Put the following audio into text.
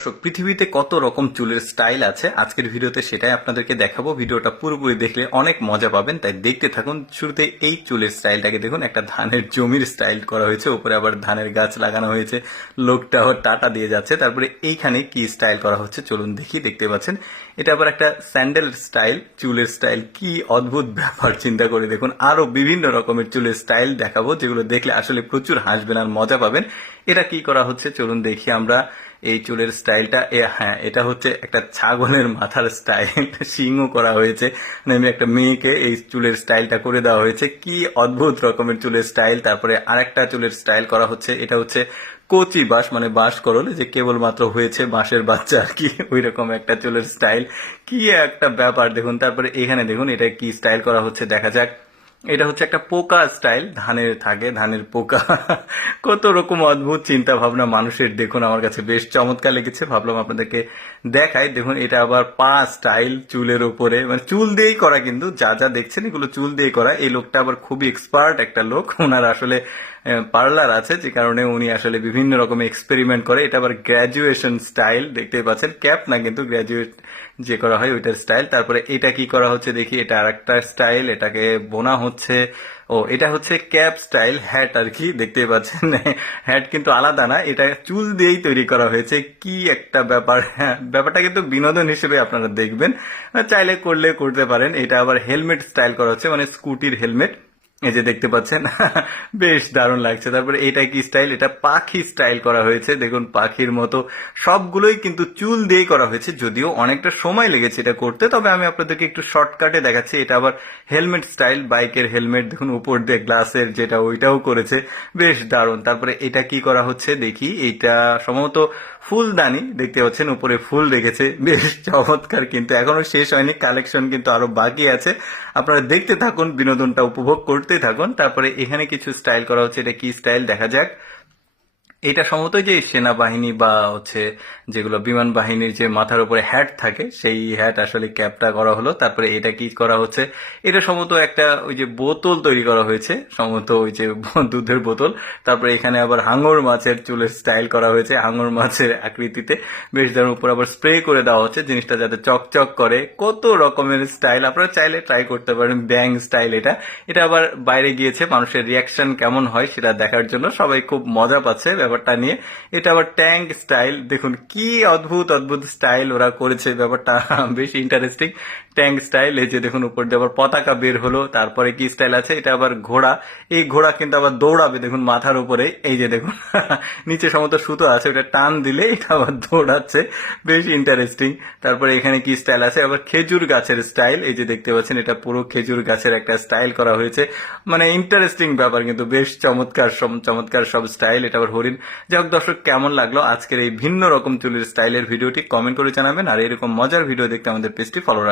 পৃথিবীতে কত রকম চুলের স্টাইল আছে আজকের ভিডিওতে সেটাই আপনাদেরকে দেখাবো। ভিডিওটা পুরোপুরি দেখলে অনেক মজা পাবেন, তাই দেখতে থাকুন। শুরুতে এই চুলের স্টাইলটাকে দেখুন, একটা ধানের জমির স্টাইল করা হয়েছে, উপরে আবার ধানের গাছ লাগানো হয়েছে, লোকটা আবার টাটা দিয়ে যাচ্ছে। তারপরে এইখানে কি স্টাইল করা হচ্ছে চলুন দেখি। দেখতে পাচ্ছেন এটা আবার একটা স্যান্ডেল স্টাইল, চুলের স্টাইল। কি অদ্ভুত ব্যাপার, চিন্তা করে দেখুন। আরো বিভিন্ন রকমের চুলের স্টাইল দেখাবো যেগুলো দেখলে আসলে প্রচুর হাসবেন আর মজা পাবেন। এটা কি করা হচ্ছে চলুন দেখি আমরা। এই চুলের স্টাইলটা হ্যাঁ, এটা হচ্ছে একটা ছাগলের মাথার স্টাইল, শিংও করা হয়েছে। মানে একটা মেয়েকে এই চুলের স্টাইলটা করে দেওয়া হয়েছে। কি অদ্ভুত রকমের চুলের স্টাইল। তারপরে আরেকটা চুলের স্টাইল করা হচ্ছে, এটা হচ্ছে কচি বাঁশ, মানে বাঁশ করল যে কেবলমাত্র হয়েছে বাঁশের বাচ্চা আর কি, ওই রকম একটা চুলের স্টাইল। কি একটা ব্যাপার দেখুন। তারপরে এখানে দেখুন এটা কি স্টাইল করা হচ্ছে দেখা যাক। এটা হচ্ছে একটা পোকা স্টাইল, ধানের থাকে, ধানের পোকা। কত রকম অদ্ভুত চিন্তা ভাবনা মানুষের দেখুন, আমার কাছে বেশ চমৎকার লেগেছে, ভাবলাম আপনাদেরকে দেখাই। দেখুন এটা আবার পা স্টাইল চুলের উপরে, মানে চুল দিয়েই করা, কিন্তু যা যা দেখছেন এগুলো চুল দিয়ে করা। এই লোকটা আবার খুবই এক্সপার্ট একটা লোক, ওনার আসলে পার্লার আছে, যে কারণে উনি আসলে বিভিন্ন রকম এক্সপেরিমেন্ট করে। এটা আবার গ্র্যাজুয়েশন স্টাইল, দেখতে পাচ্ছেন, ক্যাপ না কিন্তু গ্র্যাজুয়েট যে করা হয় ওইটার স্টাইল। তারপরে এটা কি করা হচ্ছে দেখি, এটা আরেকটা স্টাইল, এটাকে বোনা হচ্ছে। ও এটা হচ্ছে ক্যাপ স্টাইল, হ্যাট আর কি, দেখতে পাচ্ছেন। হ্যাট কিন্তু আলাদা না, এটা চুল দিয়েই তৈরি করা হয়েছে। কি একটা ব্যাপার। হ্যাঁ, ব্যাপারটা কিন্তু বিনোদন হিসেবে আপনারা দেখবেন, চাইলে করলে করতে পারেন। এটা আবার হেলমেট স্টাইল করা হচ্ছে, মানে স্কুটির হেলমেট, এই যে দেখতে পাচ্ছেন। বেশ দারুণ লাগছে। তারপরে এটা কি স্টাইল, এটা পাখি স্টাইল করা হয়েছে, দেখুন পাখির মতো। সবগুলোই কিন্তু চুল দিয়ে করা হয়েছে, যদিও অনেকটা সময় লেগেছে এটা করতে, তবে আমি আপনাদেরকে একটু শর্টকাটে দেখাচ্ছি। এটা আবার হেলমেট স্টাইল, বাইকের হেলমেট, দেখুন উপর দিয়ে গ্লাসের যেটা, ওইটাও করেছে, বেশ দারুণ। তারপরে এটা কি করা হচ্ছে দেখি, এটা সম্ভবত ফুলদানি, দেখতে পাচ্ছেন উপরে ফুল রেখেছে, বেশ চমৎকার। কিন্তু এখনো শেষ হয়নি, কালেকশন কিন্তু আরো বাকি আছে, আপনারা দেখতে থাকুন, বিনোদনটা উপভোগ করতে থাকুন। তারপরে এখানে কিছু স্টাইল করা হচ্ছে, এটা কি স্টাইল দেখা যাক। এটা সম্ভবত যে সেনাবাহিনী বা হচ্ছে যেগুলো বিমান বাহিনীর যে মাথার উপরে হ্যাট থাকে, সেই হ্যাট আসলে ক্যাপটা করা হলো। তারপরে এটা কি করা হচ্ছে, এটা সম্ভবত একটা ওই যে বোতল তৈরি করা হয়েছে, সম্ভবত ওই যে দুধের বোতল। তারপরে এখানে আবার হাঙর মাছের চুলের স্টাইল করা হয়েছে, হাঙর মাছের আকৃতিতে, বেশ ধরুন উপর আবার স্প্রে করে দেওয়া হচ্ছে জিনিসটা যাতে চকচক করে। কত রকমের স্টাইল, আপনারা চাইলে ট্রাই করতে পারেন। ব্যাং স্টাইল, এটা এটা আবার বাইরে গিয়েছে, মানুষের রিয়াকশন কেমন হয় সেটা দেখার জন্য, সবাই খুব মজা পাচ্ছে ব্যাপারটা নিয়ে। এটা আবার ট্যাঙ্ক স্টাইল, দেখুন কি অদ্ভুত অদ্ভুত স্টাইল ওরা করেছে, ব্যাপারটা বেশ ইন্টারেস্টিং। ট্যাঙ্ক স্টাইল, এই যে দেখুন উপর দিয়ে আবার পতাকা বের হলো। তারপরে কি স্টাইল আছে, এটা আবার ঘোড়া, এই ঘোড়া কিন্তু আবার দৌড়াবে, দেখুন মাথার উপরে, এই যে দেখুন। নিচে সমস্ত সুতো আছে, ওটা টান দিলে এটা আবার দৌড়াচ্ছে, বেশ ইন্টারেস্টিং। তারপরে এখানে কি স্টাইল আছে, আবার খেজুর গাছের স্টাইল, এই যে দেখতে পাচ্ছেন, এটা পুরো খেজুর গাছের একটা স্টাইল করা হয়েছে। মানে ইন্টারেস্টিং ব্যাপার, কিন্তু বেশ চমৎকার চমৎকার সব স্টাইল। এটা আবার হরিণ। যাই হোক দর্শক, কেমন লাগলো আজকের এই ভিন্ন রকম চুলের স্টাইলের ভিডিওটি কমেন্ট করে জানাবেন। আর এরকম মজার ভিডিও দেখতে আমাদের পেজটি ফলো রাখবেন।